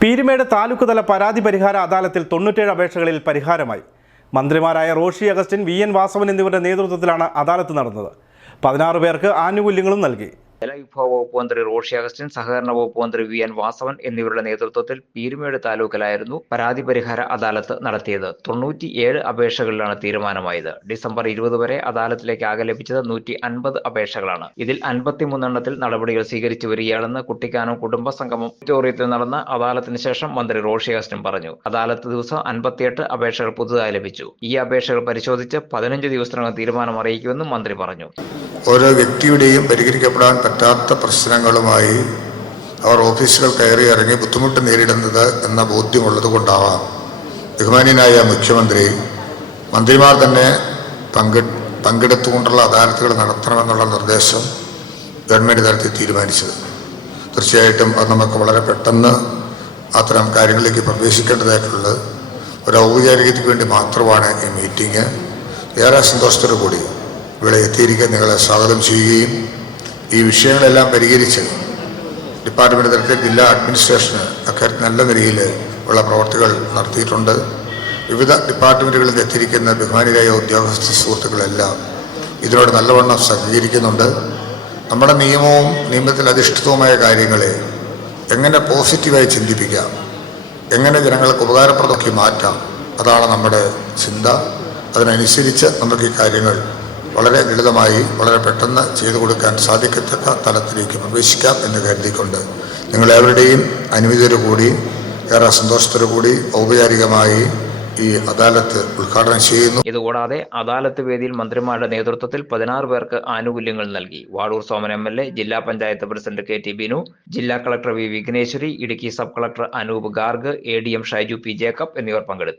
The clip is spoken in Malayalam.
പീരുമേട് താലൂക്ക് തല പരാതി പരിഹാര അദാലത്തിൽ 97 അപേക്ഷകളിൽ പരിഹാരമായി. മന്ത്രിമാരായ റോഷി അഗസ്റ്റിൻ, വി.എൻ. വാസവൻ എന്നിവരുടെ നേതൃത്വത്തിലാണ് അദാലത്ത് നടന്നത്. 16 പേർക്ക് ആനുകൂല്യങ്ങളും നൽകി. ജലവിഭവ വകുപ്പ് മന്ത്രി റോഷി അഗസ്റ്റിൻ, സഹകരണ വകുപ്പ് മന്ത്രി വി.എൻ. വാസവൻ എന്നിവരുടെ നേതൃത്വത്തിൽ പീരുമേട് താലൂക്കിലായിരുന്നു പരാതി പരിഹാര അദാലത്ത് നടത്തിയത്. 97 അപേക്ഷകളിലാണ് തീരുമാനമായത്. ഡിസംബർ 20 വരെ അദാലത്തിലേക്ക് ആകെ ലഭിച്ചത് 150 അപേക്ഷകളാണ്. ഇതിൽ 53 എണ്ണത്തിൽ നടപടികൾ സ്വീകരിച്ചു വരികയാണെന്ന് കുട്ടിക്കാനം കുടുംബസംഗമം ഓഡിറ്റോറിയത്തിൽ നടന്ന അദാലത്തിന് ശേഷം മന്ത്രി റോഷി അഗസ്റ്റിൻ പറഞ്ഞു. അദാലത്ത് ദിവസം 58 അപേക്ഷകൾ പുതുതായി ലഭിച്ചു. ഈ അപേക്ഷകൾ പരിശോധിച്ച് 15 ദിവസത്തിനകം തീരുമാനം അറിയിക്കുമെന്നും മന്ത്രി പറഞ്ഞു. ഓരോ വ്യക്തിയുടെയും പരിഹരിക്കപ്പെടാൻ പറ്റാത്ത പ്രശ്നങ്ങളുമായി അവർ ഓഫീസുകൾ കയറി ഇറങ്ങി ബുദ്ധിമുട്ട് നേരിടുന്നത് എന്ന ബോധ്യമുള്ളത് കൊണ്ടാവാം ബഹുമാന്യനായ മുഖ്യമന്ത്രി മന്ത്രിമാർ തന്നെ പങ്കെടുത്തുകൊണ്ടുള്ള അദാലത്തുകൾ നടത്തണമെന്നുള്ള നിർദ്ദേശം ഗവൺമെൻറ് തലത്തിൽ തീരുമാനിച്ചത്. തീർച്ചയായിട്ടും അത് നമുക്ക് വളരെ പെട്ടെന്ന് അത്തരം കാര്യങ്ങളിലേക്ക് പ്രവേശിക്കേണ്ടതായിട്ടുള്ളത് ഒരു ഔപചാരികതയ്ക്ക് വേണ്ടി മാത്രമാണ് ഈ മീറ്റിംഗ്. ഏറെ സന്തോഷത്തോടു കൂടി ഇവിടെ എത്തിയിരിക്കാൻ നിങ്ങളെ സ്വാഗതം ചെയ്യുകയും ഈ വിഷയങ്ങളെല്ലാം പരിഹരിച്ച് ഡിപ്പാർട്ട്മെൻറ്റ് തലത്തിൽ ജില്ലാ അഡ്മിനിസ്ട്രേഷന് അക്കാര്യത്തിൽ നല്ല നിലയിൽ ഉള്ള പ്രവർത്തികൾ നടത്തിയിട്ടുണ്ട്. വിവിധ ഡിപ്പാർട്ട്മെൻറ്റുകളിൽ എത്തിയിരിക്കുന്ന ബഹുമാനിയായ ഉദ്യോഗസ്ഥ സുഹൃത്തുക്കളെല്ലാം ഇതിനോട് നല്ലവണ്ണം സഹകരിക്കുന്നുണ്ട്. നമ്മുടെ നിയമവും നിയമത്തിൽ അധിഷ്ഠിതവുമായ കാര്യങ്ങളെ എങ്ങനെ പോസിറ്റീവായി ചിന്തിപ്പിക്കാം, എങ്ങനെ ജനങ്ങൾക്ക് ഉപകാരപ്രദമാക്കി മാറ്റാം, അതാണ് നമ്മുടെ ചിന്ത. അതിനനുസരിച്ച് നമുക്ക് ഈ കാര്യങ്ങൾ വളരെ ലളിതമായി വളരെ പെട്ടെന്ന് ചെയ്തു കൊടുക്കാൻ സാധിക്കത്തക്ക തലത്തിലേക്ക് പ്രവേശിക്കാം എന്ന് കരുതിക്കൊണ്ട് നിങ്ങളെവരുടെയും അനുമതിയോടുകൂടി ഏറെ സന്തോഷത്തോടുകൂടി ഔപചാരികമായി ഈ അദാലത്ത് ഉദ്ഘാടനം ചെയ്യുന്നു. ഇതുകൂടാതെ അദാലത്ത് വേദിയിൽ മന്ത്രിമാരുടെ നേതൃത്വത്തിൽ 16 പേർക്ക് ആനുകൂല്യങ്ങൾ നൽകി. വാഴൂർ സോമൻ എം.എൽ.എ, ജില്ലാ പഞ്ചായത്ത് പ്രസിഡന്റ് കെ.ടി. ബിനു, ജില്ലാ collector V. Vigneshwari, Idukki sub collector Anoop Garg, ADM Shaiju P. Jacob എന്നിവർ പങ്കെടുത്തു.